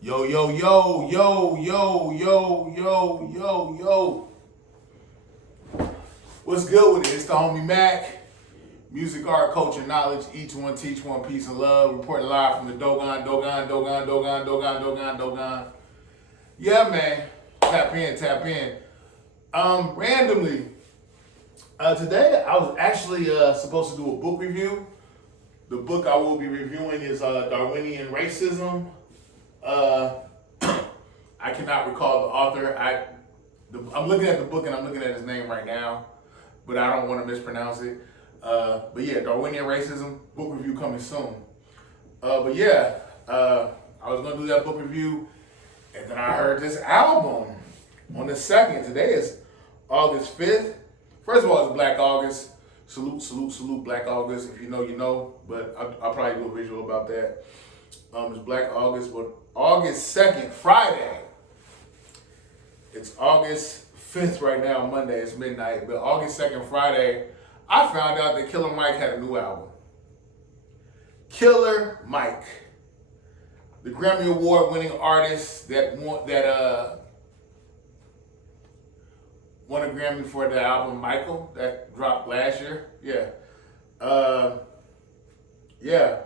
Yo, yo, yo, yo, yo, yo, yo, yo, yo. What's good with it? It's the homie Mac. Music, art, culture, knowledge. Each one teach one, peace and love. Reporting live from the Dogon. Yeah, man. Tap in, tap in. Randomly, today I was actually supposed to do a book review. The book I will be reviewing is Darwinian Racism. I cannot recall the author. I'm looking at the book and I'm looking at his name right now, but I don't want to mispronounce it. But yeah, Darwinian Racism, book review coming soon. But yeah, I was going to do that book review, and then I heard this album on the 2nd. Today is August 5th. First of all, it's Black August. Salute, salute, salute Black August. If you know, you know, but I'll probably do a visual about that. It's Black August, but August 2nd, Friday. It's August 5th right now, Monday, it's midnight. But August 2nd, Friday, I found out that Killer Mike had a new album. Killer Mike, the Grammy Award winning artist that won a Grammy for the album Michael that dropped last year. Yeah. Yeah.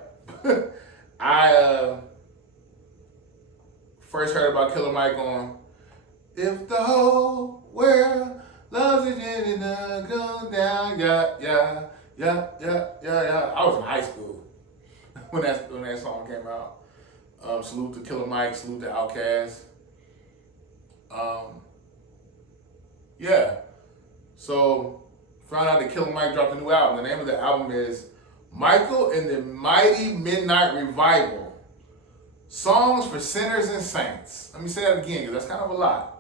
I first heard about Killer Mike on If the Whole World Loves It and it go down, yeah. I was in high school when that song came out. Salute to Killer Mike, salute to Outkast. Yeah. So found out that Killer Mike dropped a new album. The name of the album is Michael and the Mighty Midnight Revival. Songs for Sinners and Saints. Let me say that again because that's kind of a lot.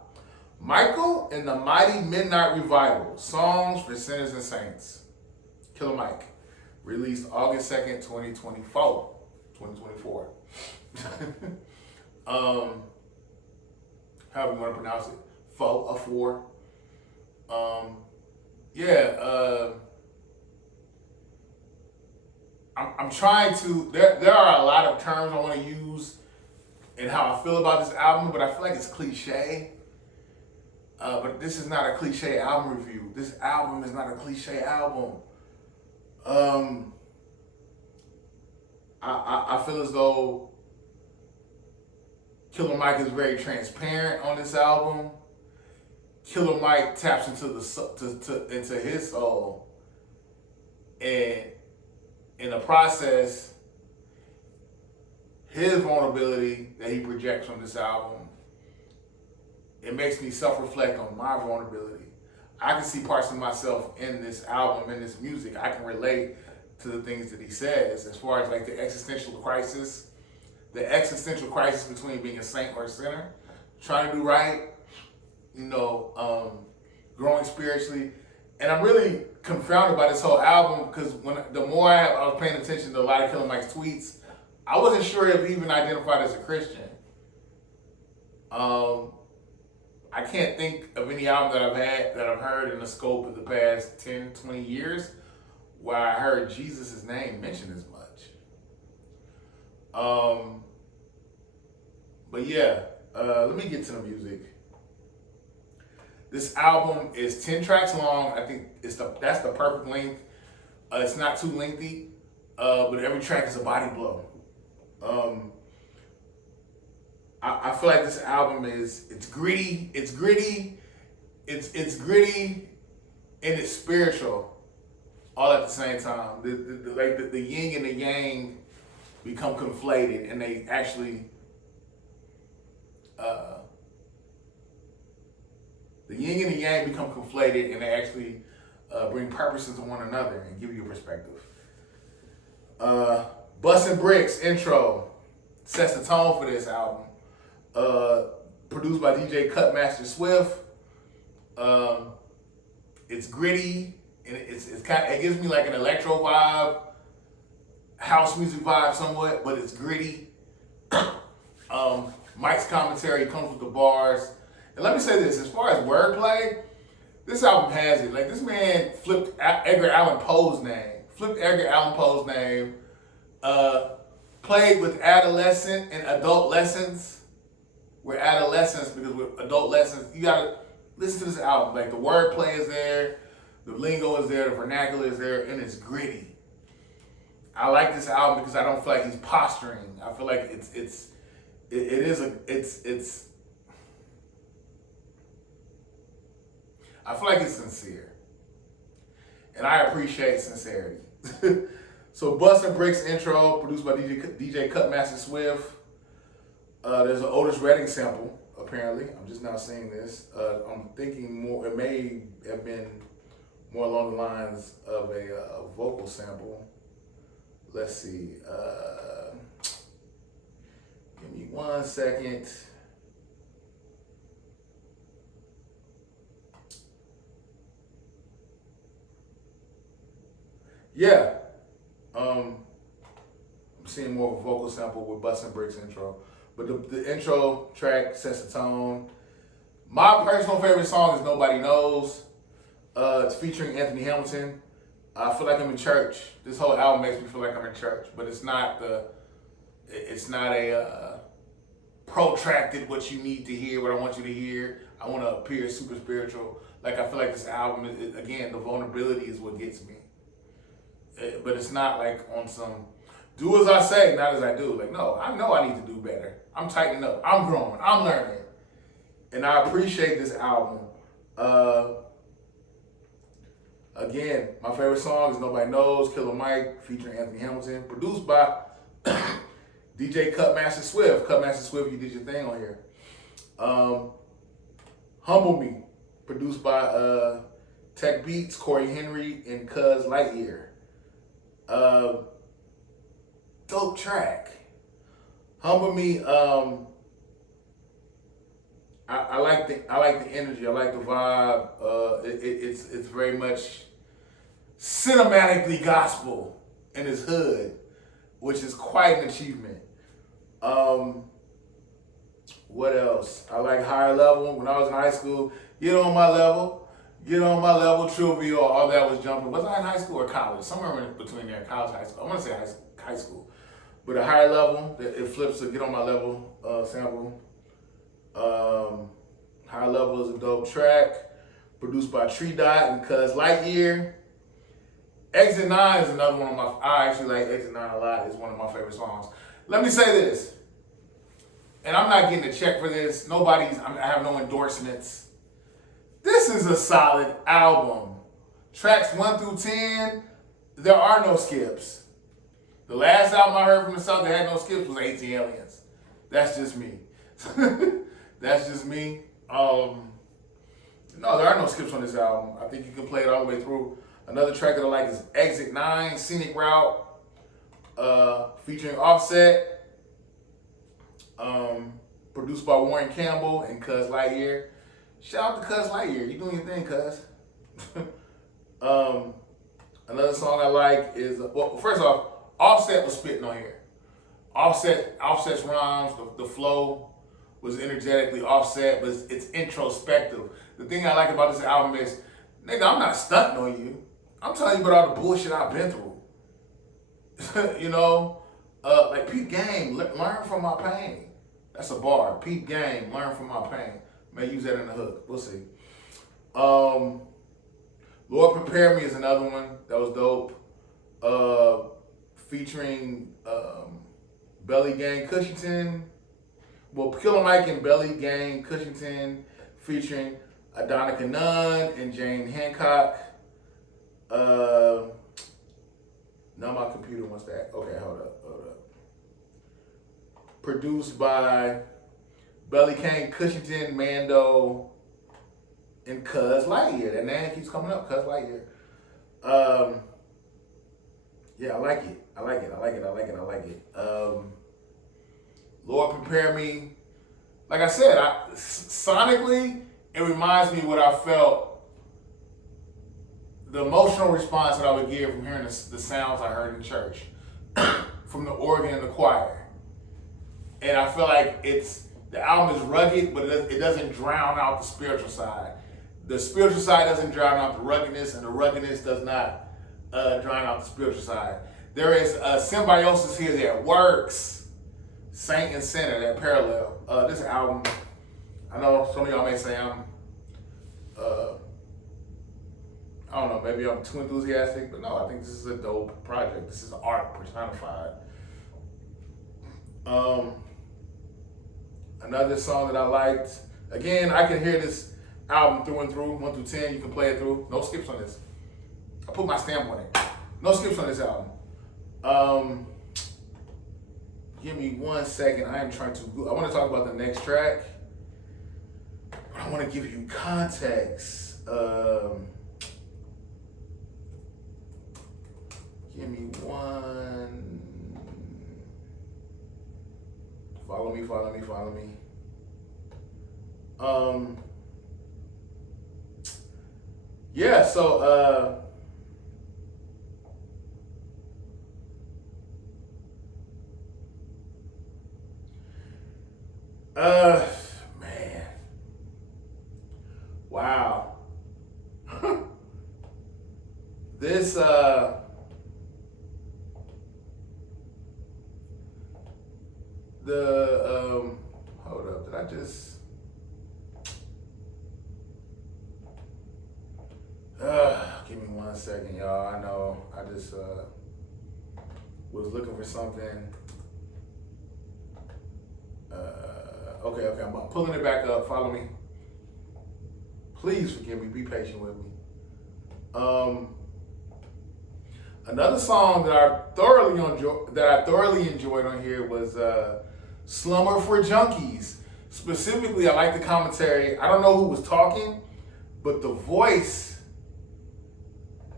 Michael and the Mighty Midnight Revival. Songs for Sinners and Saints. Killer Mike. Released August 2nd, 2024. 2024. However you want to pronounce it. Four. I'm trying to, there are a lot of terms I want to use and how I feel about this album, but I feel like it's cliche. But this is not a cliche album review. This album is not a cliche album. I feel as though Killer Mike is very transparent on this album. Killer Mike taps into into his soul, and in the process, his vulnerability that he projects from this album, it makes me self-reflect on my vulnerability. I can see parts of myself in this album, in this music. I can relate to the things that he says as far as like the existential crisis between being a saint or a sinner, trying to do right, growing spiritually. And I'm really confounded by this whole album because the more I was paying attention to a lot of Killer Mike's tweets, I wasn't sure if he even identified as a Christian. I can't think of any album that I've heard in the scope of the past 10, 20 years where I heard Jesus' name mentioned as much. But yeah, let me get to the music. This album is 10 tracks long. I think that's the perfect length. It's not too lengthy, but every track is a body blow. I feel like this album it's gritty, it's gritty, and it's spiritual, all at the same time. The yin and the yang become conflated, and they actually the yin and the yang become conflated, and they actually bring purpose into one another and give you a perspective. Bustin' Bricks intro sets the tone for this album. Produced by DJ Cutmaster Swift. It's gritty, and it gives me like an electro vibe, house music vibe somewhat, but it's gritty. Mike's commentary comes with the bars. And let me say this, as far as wordplay, this album has it. Like, this man flipped Edgar Allan Poe's name. Played with adolescent and adult lessons we're adolescents because we're adult lessons. You gotta listen to this album. Like the wordplay is there, the lingo is there, the vernacular is there, and it's gritty. I like this album because I don't feel like he's posturing. I feel like it's I feel like it's sincere. And I appreciate sincerity. So Bustin' Bricks intro, produced by DJ Cutmaster Swift. There's an Otis Redding sample, apparently. I'm just now seeing this. I'm thinking more, it may have been more along the lines of a vocal sample. Let's see. Give me 1 second. Yeah. I'm seeing more of a vocal sample with Bustin' Bricks intro. But the intro track sets the tone. My personal favorite song is Nobody Knows. It's featuring Anthony Hamilton. I feel like I'm in church. This whole album makes me feel like I'm in church, but it's not a protracted what you need to hear, what I want you to hear. I want to appear super spiritual. Like I feel like this album, again, the vulnerability is what gets me. But it's not like on some do as I say, not as I do. Like, no, I know I need to do better. I'm tightening up. I'm growing. I'm learning. And I appreciate this album. Again, my favorite song is Nobody Knows, Killer Mike, featuring Anthony Hamilton, produced by DJ Cutmaster Swift. Cutmaster Swift, you did your thing on here. Humble Me, produced by Tech Beats, Corey Henry, and Cuz Lightyear. Dope track. Humble Me. I like the energy. I like the vibe. It's very much cinematically gospel in his hood, which is quite an achievement. What else? I like Higher Level. When I was in high school, Get On My Level, Trivial, all that was jumping. Was I in high school or college? Somewhere in between there, college, high school. I want to say high school. But a Higher Level, it flips to Get On My Level sample. Higher Level is a dope track, produced by Tree Dot and Cuz Lightyear. Exit 9 is another one of my, I actually like Exit 9 a lot. It's one of my favorite songs. Let me say this, and I'm not getting a check for this. I have no endorsements. This is a solid album. Tracks 1 through 10, there are no skips. The last album I heard from the South that had no skips was 18 Aliens. That's just me. That's just me. No, there are no skips on this album. I think you can play it all the way through. Another track that I like is Exit 9, Scenic Route, featuring Offset, produced by Warren Campbell and Cuz Lightyear. Shout out to Cuz Lightyear. You doing your thing, Cuz. Another song I like is, well, first off, Offset was spitting on here. Offset's rhymes, the flow was energetically Offset, but it's introspective. The thing I like about this album is, nigga, I'm not stunting on you. I'm telling you about all the bullshit I've been through. You know, like peep game, learn from my pain. That's a bar. Peep game, learn from my pain. May use that in the hook. We'll see. Lord Prepare Me is another one that was dope. Featuring Belly Gang Cushington. Well, Killer Mike and Belly Gang Cushington, featuring Adonica Nunn and Jane Hancock. Now my computer wants that. Okay, hold up. Produced by Belly Gang Cushington, Mando, and Cuz Lightyear. That name keeps coming up, Cuz Lightyear. Yeah, I like it. Lord Prepare Me. Like I said, sonically, it reminds me of what I felt, the emotional response that I would give from hearing the sounds I heard in church, from the organ and the choir. And I feel like the album is rugged, but it doesn't drown out the spiritual side. The spiritual side doesn't drown out the ruggedness, and the ruggedness does not drown out the spiritual side. There is a symbiosis here that works. Saint and Sinner, that parallel. This album, I know some of y'all may say I don't know, maybe I'm too enthusiastic, but no, I think this is a dope project. This is art personified. Another song that I liked, again, I can hear this album through and through, 1 through 10, you can play it through. No skips on this. I put my stamp on it. No skips on this album. Give me 1 second. I am trying to, I want to talk about the next track, but I want to give you context. Give me one. Follow me. Yeah, so man. Wow. This hold up, did I just give me 1 second, y'all. I know I just was looking for something. Okay, I'm pulling it back up. Follow me. Please forgive me. Be patient with me. Another song that I thoroughly enjoyed on here was "Slumber for Junkies." Specifically, I like the commentary. I don't know who was talking, but the voice,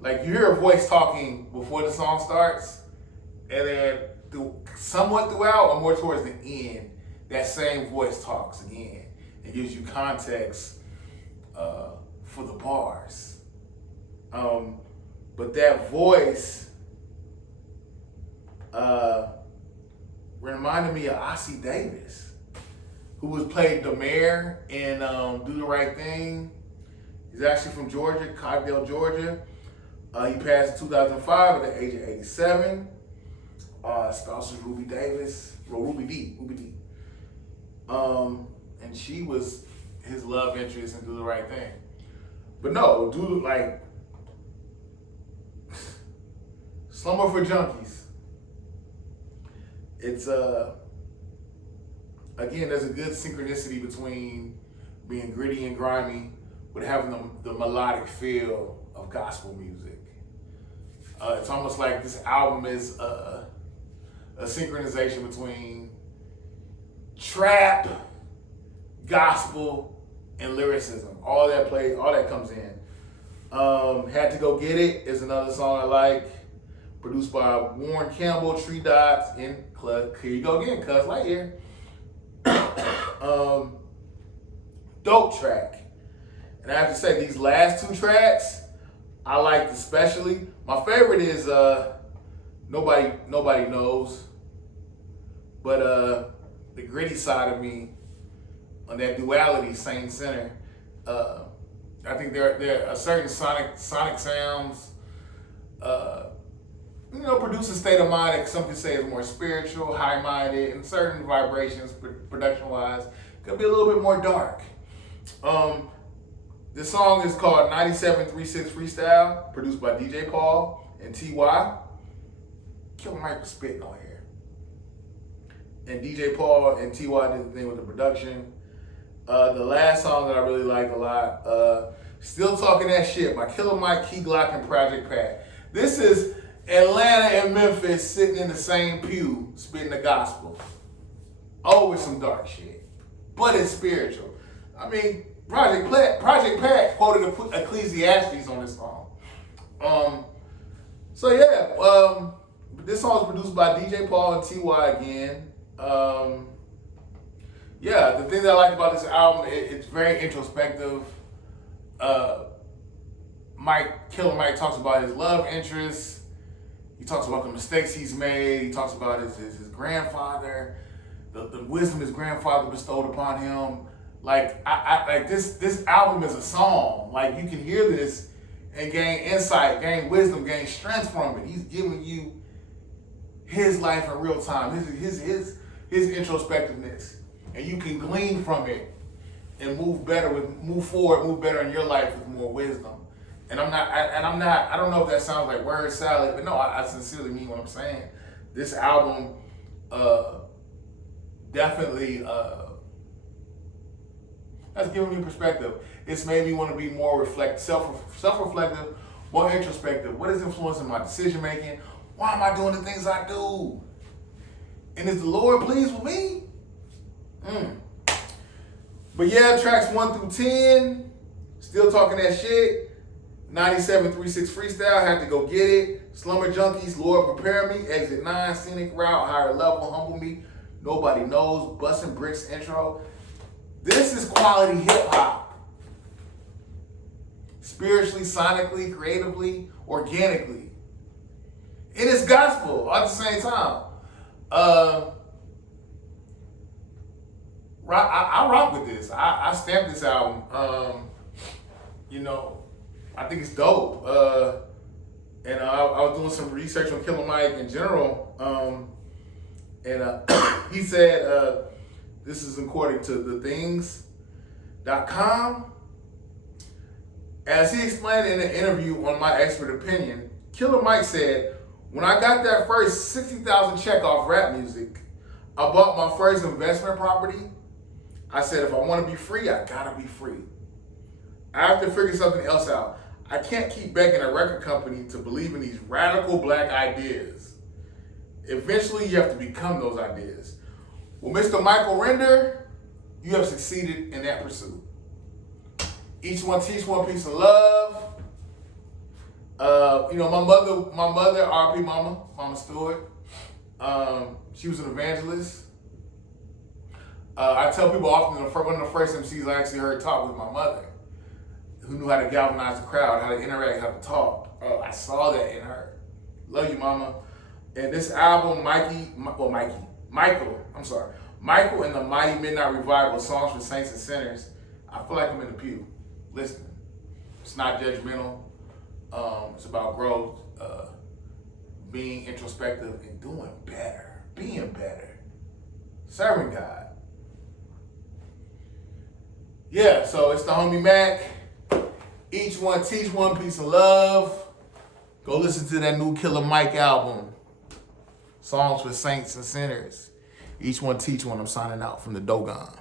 like you hear a voice talking before the song starts, and then somewhat throughout or more towards the end, that same voice talks again. It gives you context for the bars. But that voice reminded me of Ossie Davis, who was played the mayor in Do the Right Thing. He's actually from Georgia, Cottonville, Georgia. He passed in 2005 at the age of 87. Spouse was Ruby D. And she was his love interest in Do the Right Thing. But no, Slumber for Junkies. It's again, there's a good synchronicity between being gritty and grimy, but having the melodic feel of gospel music. It's almost like this album is a synchronization between trap, gospel, and lyricism. All that comes in. Had to Go Get It is another song I like. Produced by Warren Campbell, Tree Dots, and here you go again, Cuz Lightyear. Dope track. And I have to say, these last 2 tracks, I liked especially. My favorite is Nobody Knows. But the gritty side of me, on that duality, Saint Sinner, I think there are certain sonic sounds, produce a state of mind that some could say is more spiritual, high-minded, and certain vibrations, production-wise, could be a little bit more dark. This song is called 9736 Freestyle, produced by DJ Paul and T.Y. Killer Mike was spitting on here. And DJ Paul and T.Y. did the thing with the production. The last song that I really like a lot, Still Talking That Shit by Killer Mike, Key Glock, and Project Pat. This is Atlanta and Memphis sitting in the same pew, spitting the gospel. Oh, with some dark shit. But it's spiritual. I mean, Project Pat quoted Ecclesiastes on this song. This song is produced by DJ Paul and T.Y. again. The thing that I like about this album, it's very introspective. Killer Mike talks about his love interests. He talks about the mistakes he's made. He talks about his grandfather, the wisdom his grandfather bestowed upon him. This album is a song. Like, you can hear this and gain insight, gain wisdom, gain strength from it. He's giving you his life in real time, his his introspectiveness, and you can glean from it and move forward, move better in your life with more wisdom. And I don't know if that sounds like word salad, but no, I sincerely mean what I'm saying. This album definitely has given me perspective. It's made me want to be more self-reflective, more introspective. What is influencing my decision making? Why am I doing the things I do? And is the Lord pleased with me? But yeah, tracks 1 through 10, still talking that shit. 97.36 freestyle, had to go get it. Slumber Junkies, Lord prepare me. Exit 9, scenic route, higher level, humble me. Nobody knows. Bustin' Bricks intro. This is quality hip hop. Spiritually, sonically, creatively, organically. And it's gospel at the same time. I rock with this. I stamped this album. I think it's dope. And I was doing some research on Killer Mike in general. He said, this is according to thethings.com. As he explained in an interview on My Expert Opinion, Killer Mike said, when I got that first 60,000 check off rap music, I bought my first investment property. I said, if I want to be free, I gotta be free. I have to figure something else out. I can't keep begging a record company to believe in these radical black ideas. Eventually, you have to become those ideas. Well, Mr. Michael Render, you have succeeded in that pursuit. Each one teach one piece of love. My mother, R.P. Mama Stewart. She was an evangelist. I tell people often one of the first MCs I actually heard talk was my mother, who knew how to galvanize the crowd, how to interact, how to talk. I saw that in her. Love you, mama. And this album, Michael and the Mighty Midnight Revival, Songs for Saints and Sinners. I feel like I'm in the pew, listening. It's not judgmental. It's about growth, being introspective, and doing better, being better, serving God. Yeah, so it's the homie Mac. Each one teach one piece of love. Go listen to that new Killer Mike album, Songs for Saints and Sinners. Each one teach one. I'm signing out from the Dogon.